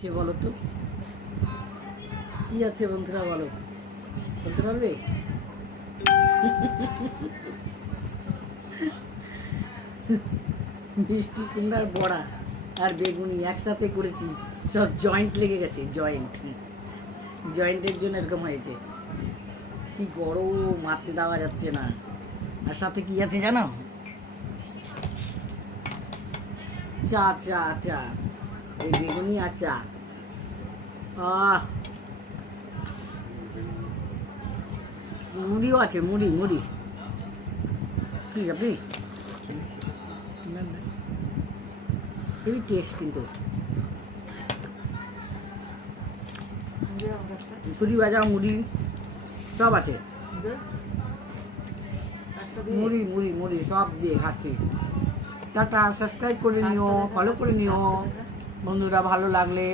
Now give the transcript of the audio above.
সে বলো তো কি আছে বন্ধুরা, বলো, বলতে পারবে? মিষ্টি কুমড়ার বড়া আর বেগুনি একসাথে করেছি, সব জয়েন্ট লেগে গেছে। জয়েন্টের জন্য এরকম হয়েছে। কি গরম, মারতে দেওয়া যাচ্ছে না। আর সাথে কি আছে জানো? চা চা চা, এই বেগুনি আর চা। মুড়িও আছে, মুড়ি মুড়ি। ঠিক আপনি হেভি টেস্ট কিন্তু। ছুরি ভাজা মুড়ি সব আছে, মুড়ি মুড়ি মুড়ি সব দিয়ে খাচ্ছি। টাটা, সাবস্ক্রাইব করে নিও, ফলো করে নিও বন্ধুরা। ভালো লাগলে